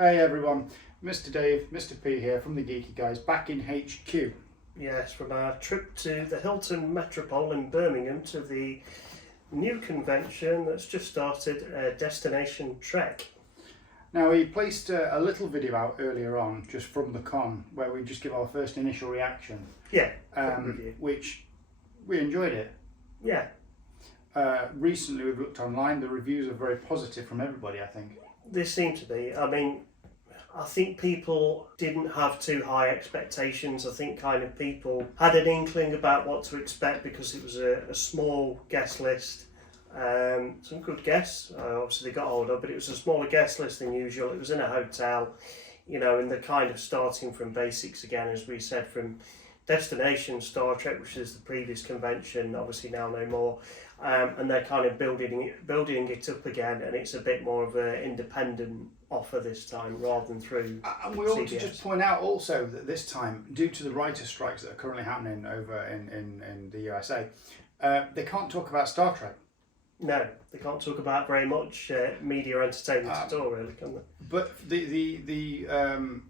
Hey everyone, Mr. Dave, Mr. P here from the Geeky guys, back in HQ. Yes, from our trip to the Hilton Metropole in Birmingham to the new convention that's just started, Destination Trek. Now we placed a little video out earlier on, just from the con, where we just give our first initial reaction. Yeah, which we enjoyed it. Yeah. Recently we've looked online, the reviews are very positive from everybody, I think. They seem to be. I mean, I think people didn't have too high expectations. I think kind of people had an inkling about what to expect because it was a small guest list. Some good guests, obviously they got older, but it was a smaller guest list than usual. It was in a hotel, and they're kind of starting from basics again, as we said, from Destination Star Trek, which is the previous convention, obviously now no more, and they're kind of building it up again, and it's a bit more of an independent offer this time rather than through and we ought CBS. to just point out also that this time, due to the writer strikes that are currently happening over in the USA, they can't talk about Star Trek. No, they can't talk about very much media entertainment at all, really, can they? But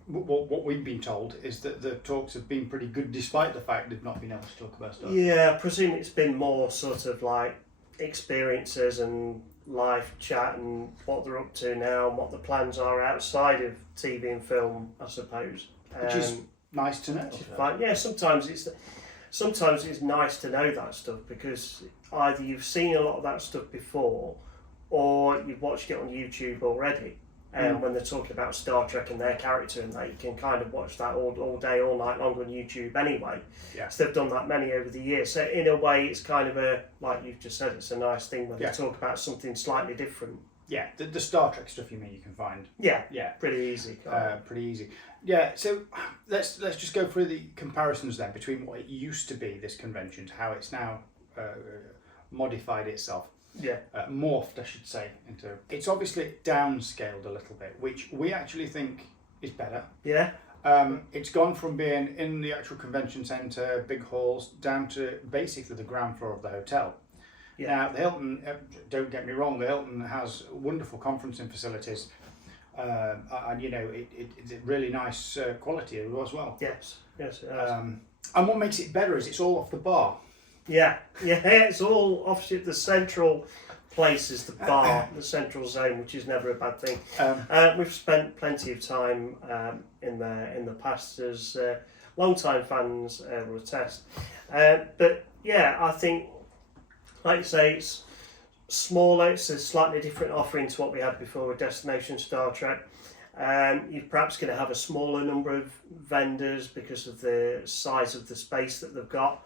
what we've been told is that the talks have been pretty good, despite the fact they've not been able to talk about Star Trek. Yeah, I presume it's been more sort of like experiences and live chat and what they're up to now and what the plans are outside of TV and film, I suppose. Which is nice to know. Yeah, sometimes it's nice to know that stuff because either you've seen a lot of that stuff before or you've watched it on YouTube already. When they're talking about Star Trek and their character and that, you can kind of watch that all day, all night long on YouTube anyway. Yeah. So they've done that many over the years. So in a way, it's kind of like you've just said, it's a nice thing when they talk about something slightly different. Yeah, the Star Trek stuff you mean you can find. Yeah, yeah, pretty easy. Pretty easy. Yeah, so let's just go through the comparisons then between what it used to be, this convention, to how it's now modified itself. Yeah. Morphed, I should say, into. It's obviously downscaled a little bit, which we actually think is better. Yeah. It's gone from being in the actual convention centre, big halls, down to basically the ground floor of the hotel. Yeah. Now, the Hilton, don't get me wrong, the Hilton has wonderful conferencing facilities, and it's really nice quality as well. Yes, it has. And what makes it better is it's all off the bar. Yeah, it's all obviously the central place is the bar, the central zone, which is never a bad thing. We've spent plenty of time in there in the past, as long-time fans will attest. But yeah, I think, like you say, it's smaller, it's a slightly different offering to what we had before with Destination Star Trek. You're perhaps going to have a smaller number of vendors because of the size of the space that they've got.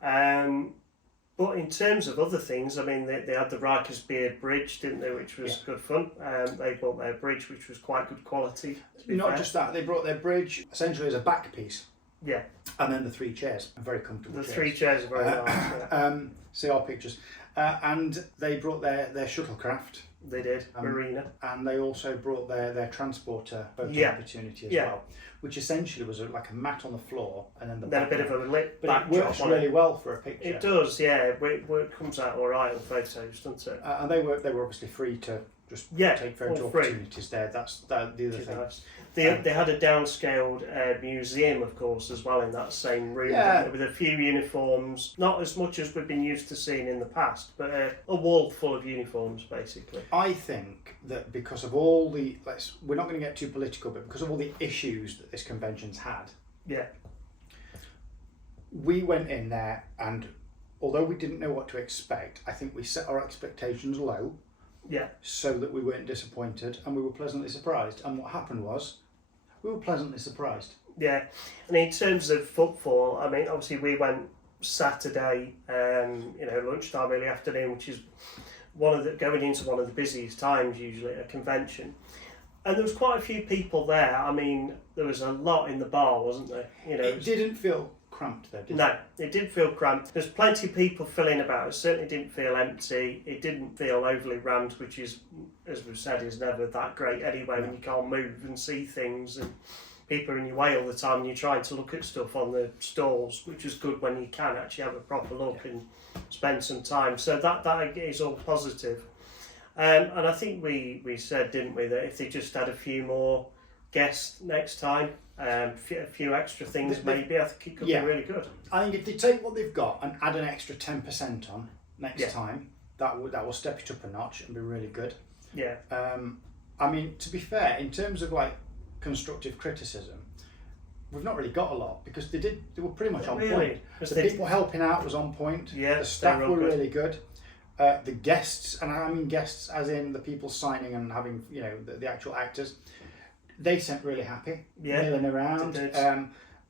But in terms of other things, I mean, they had the Rikers Beard Bridge, didn't they, which was good fun. They brought their bridge, which was quite good quality. Not just that, they brought their bridge essentially as a back piece. Yeah. And then the three chairs, very comfortable chairs. Three chairs are very nice. Yeah. See our pictures. And they brought their shuttlecraft. They did, Marina. And they also brought their transporter photo opportunity as well, which essentially was like a mat on the floor and then a bit of a lit backdrop. But it works really well for a picture. It does, yeah. It comes out all right on photos, doesn't it? And they were obviously free to just take photo opportunities there. That's the other thing. Nice. They had a downscaled museum, of course, as well in that same room with a few uniforms. Not as much as we've been used to seeing in the past, but a wall full of uniforms, basically. I think that because of all the we're not going to get too political, but because of all the issues that this convention's had, we went in there, and although we didn't know what to expect, I think we set our expectations low. Yeah. So that we weren't disappointed and we were pleasantly surprised. And what happened was, we were pleasantly surprised. Yeah. And in terms of footfall, I mean, obviously we went Saturday, lunchtime, early afternoon, which is going into one of the busiest times usually at a convention. And there was quite a few people there. I mean, there was a lot in the bar, wasn't there? It didn't feel cramped though, did it? No, it did feel cramped. There's plenty of people filling about. It certainly didn't feel empty. It didn't feel overly rammed, which is, as we've said, is never that great anyway when you can't move and see things and people are in your way all the time and you're trying to look at stuff on the stalls, which is good when you can actually have a proper look and spend some time. So that is all positive. And I think we said, didn't we, that if they just had a few more guest next time. A few extra things maybe. I think it could be really good. I think if they take what they've got and add an extra 10% on next time, that will step it up a notch and be really good. Yeah. I mean, to be fair, in terms of like constructive criticism, we've not really got a lot because they were pretty much on point. The people helping out was on point. Yeah, the staff were really good. The guests, and I mean guests as in the people signing and having, you know, the actual actors, they seemed really happy, milling around.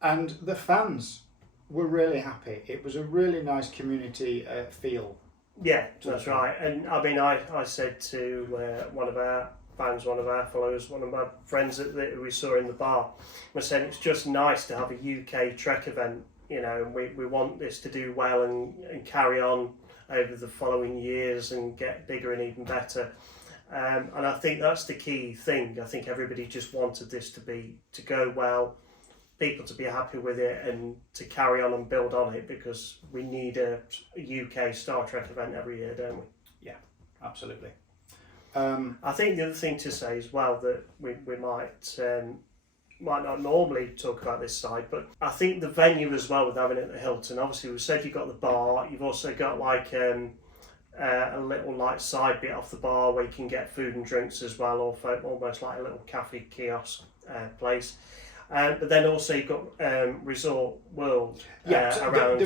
And the fans were really happy. It was a really nice community feel. Yeah, that's right. And I mean, I said to one of our fans, one of our followers, one of my friends that we saw in the bar, I said it's just nice to have a UK Trek event, you know, and we want this to do well and carry on over the following years and get bigger and even better. And I think that's the key thing. I think everybody just wanted this to go well, people to be happy with it and to carry on and build on it, because we need a UK Star Trek event every year, don't we? Yeah, absolutely. I think the other thing to say as well that we might not normally talk about this side, but I think the venue as well with having it at the Hilton, obviously we said you've got the bar, you've also got like a little like side bit off the bar where you can get food and drinks as well, or almost like a little cafe kiosk place. But then also you've got Resort World around.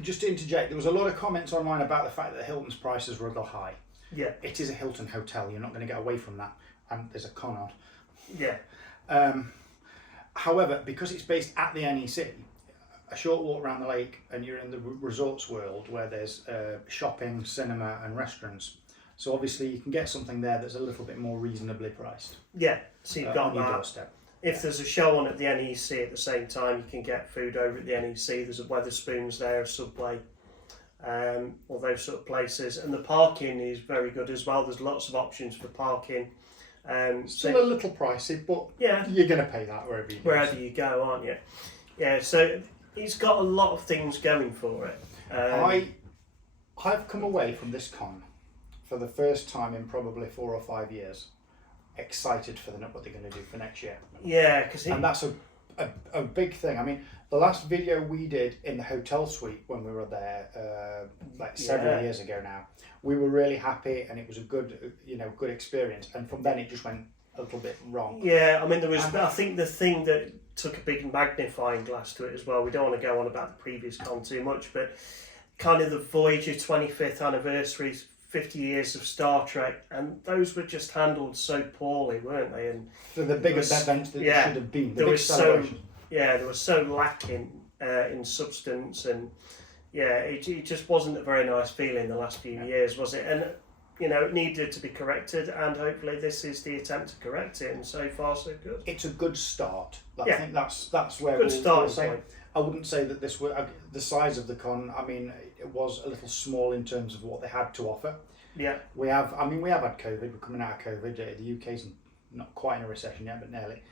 Just to interject, there was a lot of comments online about the fact that the Hilton's prices were a little high. Yeah. It is a Hilton hotel, you're not going to get away from that, and there's a con on. Yeah. However, because it's based at the NEC, a short walk around the lake and you're in the resorts world where there's shopping, cinema and restaurants. So obviously you can get something there that's a little bit more reasonably priced. Yeah, so you've got on your doorstep. If there's a show on at the NEC at the same time, you can get food over at the NEC. There's a Wetherspoons there, a Subway, all those sort of places. And the parking is very good as well. There's lots of options for parking. Still a little pricey, but you're going to pay that wherever you go, aren't you? Yeah, so it's got a lot of things going for it. I've come away from this con for the first time in probably 4 or 5 years, excited for what they're going to do for next year. Yeah, and that's a big thing. I mean, the last video we did in the hotel suite when we were there, like several years ago now, we were really happy and it was a good experience. And from then it just went a little bit wrong. Yeah, I mean, I think the thing that took a big magnifying glass to it as well, we don't want to go on about the previous con too much, but kind of the Voyager 25th anniversary, 50 years of Star Trek, and those were just handled so poorly, weren't they? And for the big events that they should have been, they were so lacking in substance, and it just wasn't a very nice feeling the last few years, was it? And you know, it needed to be corrected, and hopefully this is the attempt to correct it, and so far so good. It's a good start. I think that's where good start point. I wouldn't say that this were the size of the con. I mean, it was a little small in terms of what they had to offer. Yeah, we have had COVID. We're coming out of COVID. The UK's not quite in a recession yet, but nearly.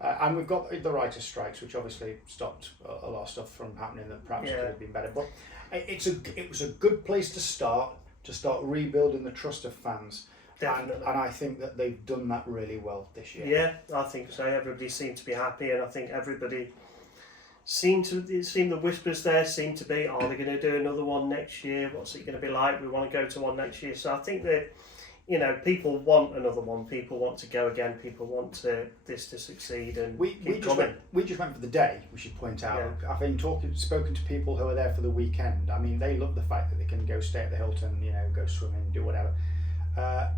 And we've got the writers' strikes, which obviously stopped a lot of stuff from happening that perhaps could have been better. But it was a good place to start rebuilding the trust of fans. Definitely. And I think that they've done that really well this year. Yeah, I think so. Everybody seemed to be happy, and I think everybody the whispers there seem to be, are they going to do another one next year? What's it going to be like? We want to go to one next year. So I think that, you know, people want another one. People want to go again. People want this to succeed and we just went for the day, we should point out. Yeah. I've been spoken to people who are there for the weekend. I mean, they love the fact that they can go stay at the Hilton, you know, go swimming, do whatever.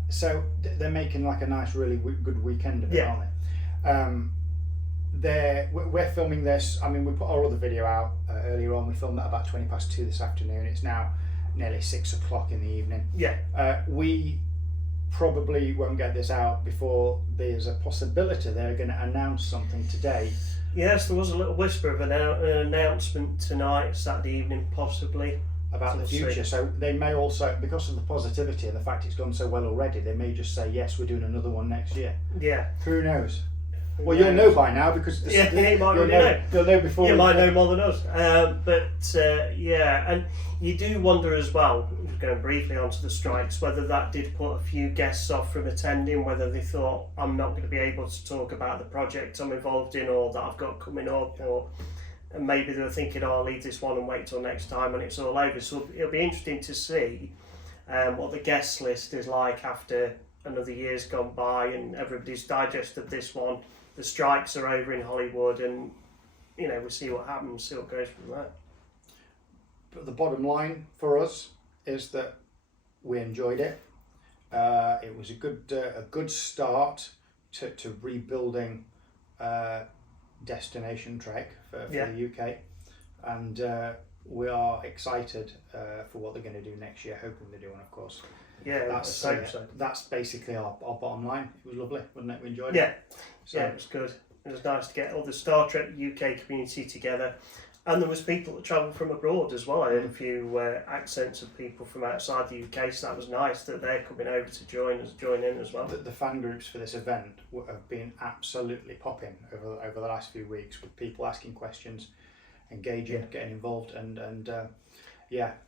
So they're making like a nice, really good weekend of it, aren't they? We're filming this. I mean, we put our other video out earlier on. We filmed that about 2:20 this afternoon. It's now nearly 6 o'clock in the evening. Yeah. We probably won't get this out before there's a possibility they're going to announce something today. Yes, there was a little whisper of an announcement tonight, Saturday evening, possibly. About the future. So they may also, because of the positivity and the fact it's gone so well already, they may just say, yes, we're doing another one next year. Yeah. Who knows? Well, you'll know by now because you might already know. You'll know before. You might know more than us. And you do wonder as well, going briefly onto the strikes, whether that did put a few guests off from attending, whether they thought, I'm not going to be able to talk about the project I'm involved in or that I've got coming up, and maybe they were thinking, I'll leave this one and wait till next time when it's all over. So it'll be interesting to see what the guest list is like after another year's gone by and everybody's digested this one. The strikes are over in Hollywood, and we'll see what happens, see what goes from there. But the bottom line for us is that we enjoyed it. It was a good start to rebuilding Destination Trek for the UK, and we are excited for what they're going to do next year. Hoping they're doing, of course. Yeah, that's basically our bottom line. It was lovely, wasn't it? We enjoyed it. Yeah, it was good. It was nice to get all the Star Trek UK community together, and there was people that travelled from abroad as well. I heard a few accents of people from outside the UK, so that was nice that they're coming over to join in as well. The fan groups for this event have been absolutely popping over the last few weeks, with people asking questions, engaging, getting involved, and.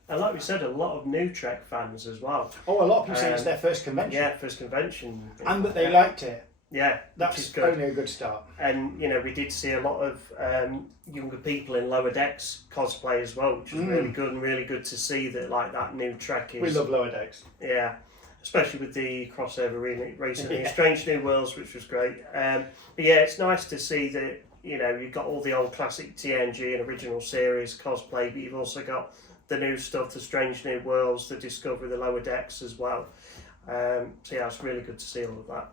And like we said, a lot of new Trek fans as well. Oh, a lot of people saying it's their first convention. Yeah, first convention. And that they liked it. Yeah, that's only a good start. And we did see a lot of younger people in Lower Decks cosplay as well, which was really good, and really good to see that new Trek is. We love Lower Decks. Yeah, especially with the crossover recently, Strange New Worlds, which was great. But yeah, it's nice to see that you've got all the old classic TNG and original series cosplay, but you've also got the new stuff, the Strange New Worlds, the Discovery, the Lower Decks as well. So yeah, it's really good to see all of that.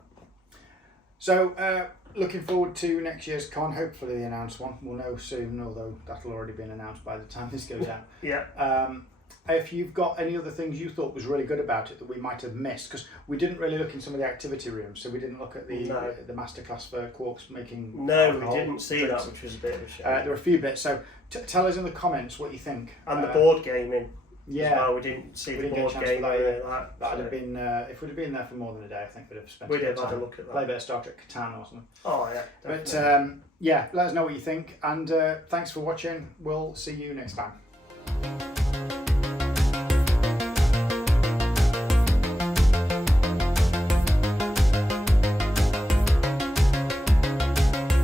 So looking forward to next year's con, hopefully the announced one. We'll know soon, although that'll already been announced by the time this goes out. Yeah. If you've got any other things you thought was really good about it that we might have missed, because we didn't really look in some of the activity rooms, so we didn't look at the masterclass for Quarks making. No, we didn't see that, which was a bit of a shame. There were a few bits, so tell us in the comments what you think. And the board gaming. Yeah, as well. We didn't see the board game. That'd have been if we'd have been there for more than a day. I think we'd have spent. We'd have had a look at that. Play a bit of Star Trek Catan or something. Oh yeah. Definitely. But let us know what you think, and thanks for watching. We'll see you next time.